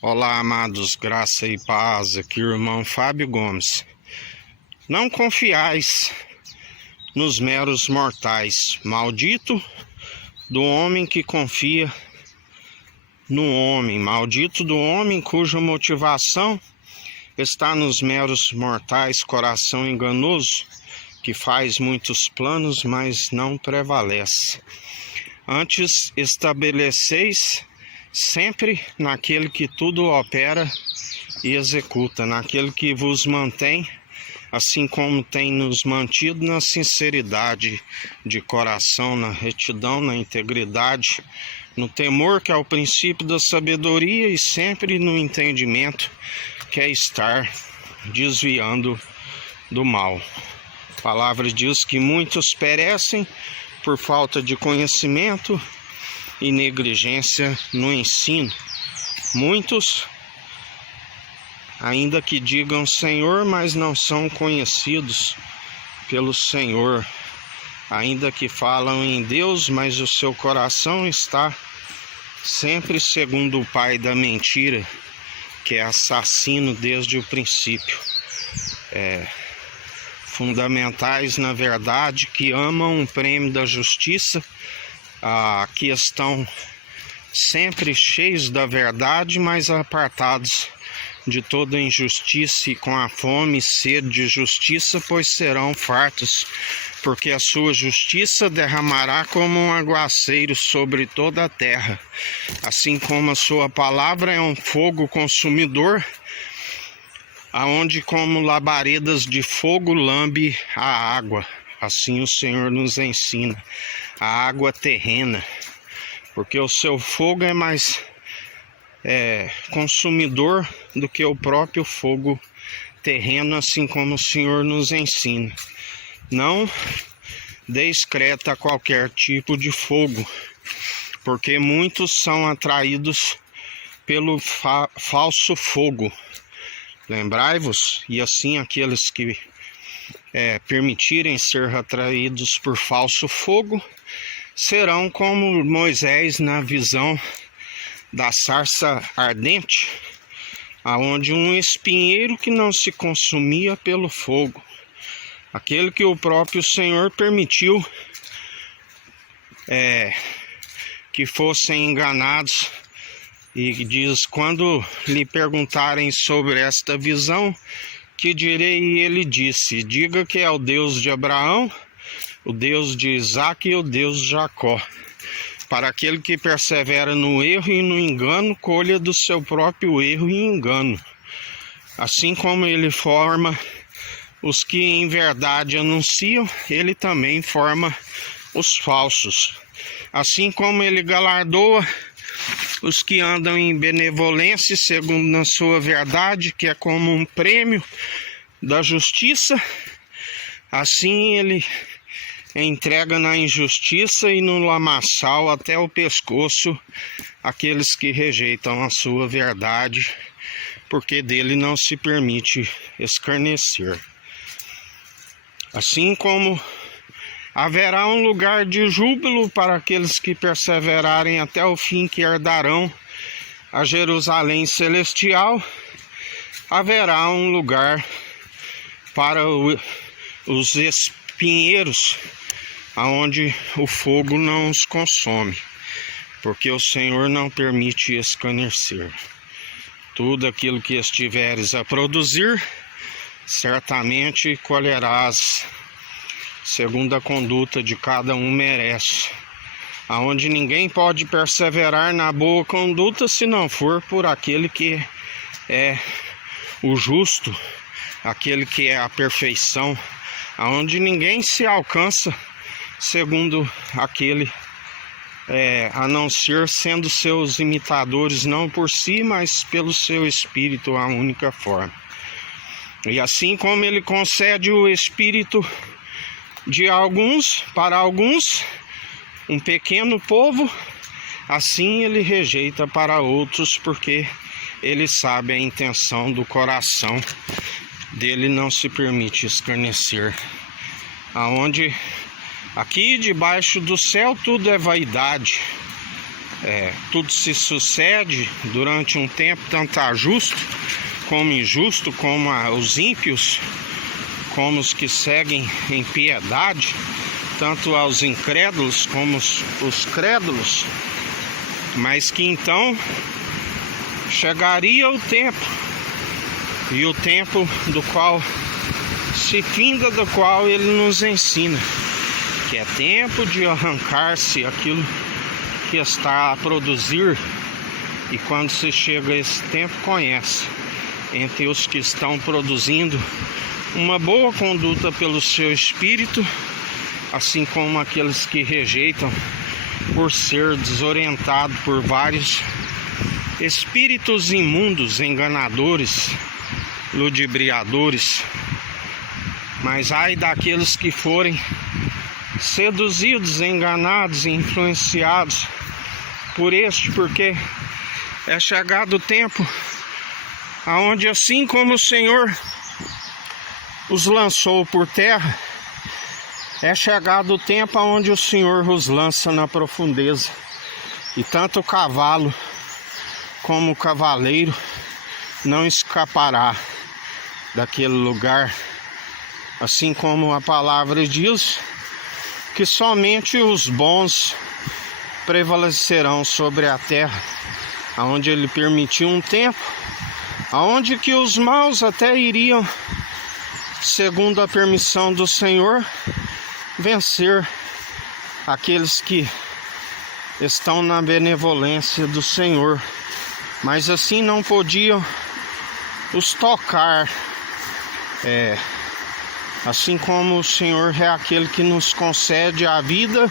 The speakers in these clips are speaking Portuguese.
Olá, amados, graça e paz, aqui o irmão Fábio Gomes. Não confiais nos meros mortais, maldito do homem que confia no homem, maldito do homem cuja motivação está nos meros mortais, coração enganoso, que faz muitos planos, mas não prevalece. Antes estabeleceis sempre naquele que tudo opera e executa, naquele que vos mantém, assim como tem nos mantido na sinceridade de coração, na retidão, na integridade, no temor que é o princípio da sabedoria e sempre no entendimento que é estar desviando do mal. A palavra diz que muitos perecem por falta de conhecimento e negligência no ensino. Muitos, ainda que digam Senhor, mas não são conhecidos pelo Senhor. Ainda que falam em Deus, mas o seu coração está sempre segundo o pai da mentira, que é assassino desde o princípio. Fundamentais na verdade, que amam o prêmio da justiça, que estão sempre cheios da verdade, mas apartados de toda injustiça e com a fome e sede de justiça, pois serão fartos, porque a sua justiça derramará como um aguaceiro sobre toda a terra, assim como a sua palavra é um fogo consumidor, aonde como labaredas de fogo lambe a água. Assim o Senhor nos ensina, a água terrena, porque o seu fogo é mais consumidor do que o próprio fogo terreno, assim como o Senhor nos ensina. Não descreta qualquer tipo de fogo, porque muitos são atraídos pelo falso fogo. Lembrai-vos, e assim aqueles que permitirem ser atraídos por falso fogo serão como Moisés na visão da sarça ardente, aonde um espinheiro que não se consumia pelo fogo, aquele que o próprio Senhor permitiu que fossem enganados. E diz, quando lhe perguntarem sobre esta visão, que direi? E ele disse, diga que é o Deus de Abraão, o Deus de Isaque e o Deus de Jacó. Para aquele que persevera no erro e no engano, colha do seu próprio erro e engano. Assim como ele forma os que em verdade anunciam, ele também forma os falsos. Assim como ele galardoa os que andam em benevolência, segundo na sua verdade, que é como um prêmio da justiça, assim ele entrega na injustiça e no lamaçal até o pescoço aqueles que rejeitam a sua verdade, porque dele não se permite escarnecer. Assim como haverá um lugar de júbilo para aqueles que perseverarem até o fim, que herdarão a Jerusalém celestial, haverá um lugar para os espinheiros, aonde o fogo não os consome, porque o Senhor não permite escarnecer. Tudo aquilo que estiveres a produzir, certamente colherás, segundo a conduta de cada um merece. Aonde ninguém pode perseverar na boa conduta se não for por aquele que é o justo, aquele que é a perfeição, aonde ninguém se alcança segundo aquele, a não ser sendo seus imitadores, não por si, mas pelo seu Espírito, a única forma. E assim como ele concede o Espírito de alguns, para alguns, um pequeno povo, assim ele rejeita para outros, porque ele sabe a intenção do coração dele, não se permite escarnecer. Aonde aqui debaixo do céu tudo é vaidade, tudo se sucede durante um tempo, tanto a justo como injusto, como os ímpios, como os que seguem em piedade, tanto aos incrédulos como os crédulos, mas que então chegaria o tempo, e o tempo do qual se finda, do qual ele nos ensina, que é tempo de arrancar-se aquilo que está a produzir, e quando se chega a esse tempo, conhece entre os que estão produzindo uma boa conduta pelo seu espírito, assim como aqueles que rejeitam por ser desorientado por vários espíritos imundos, enganadores, ludibriadores. Mas ai daqueles que forem seduzidos, enganados e influenciados por este, porque é chegado o tempo aonde, assim como o Senhor os lançou por terra, é chegado o tempo onde o Senhor os lança na profundeza, e tanto o cavalo como o cavaleiro não escapará daquele lugar, assim como a palavra diz que somente os bons prevalecerão sobre a terra, aonde ele permitiu um tempo, aonde que os maus até iriam, segundo a permissão do Senhor, vencer aqueles que estão na benevolência do Senhor, mas assim não podiam os tocar, assim como o Senhor é aquele que nos concede a vida,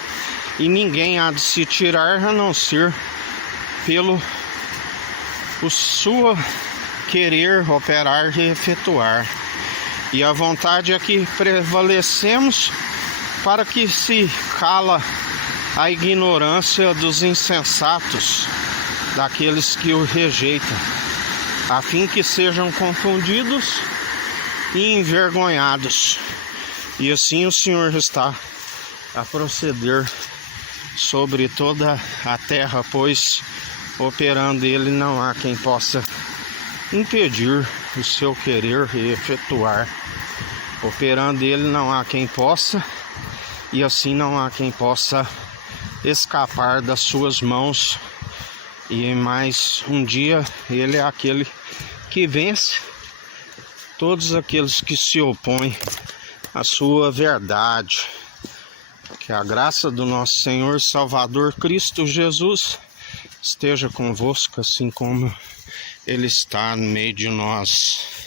e ninguém há de se tirar a não ser pelo o sua querer operar e efetuar. E a vontade é que prevalecemos para que se cala a ignorância dos insensatos, daqueles que o rejeitam, a fim que sejam confundidos e envergonhados. E assim o Senhor está a proceder sobre toda a terra, pois operando ele não há quem possa impedir o seu querer e efetuar. Operando ele não há quem possa, e assim não há quem possa escapar das suas mãos. E mais um dia ele é aquele que vence todos aqueles que se opõem à sua verdade. Que a graça do nosso Senhor Salvador Cristo Jesus esteja convosco, assim como ele está no meio de nós.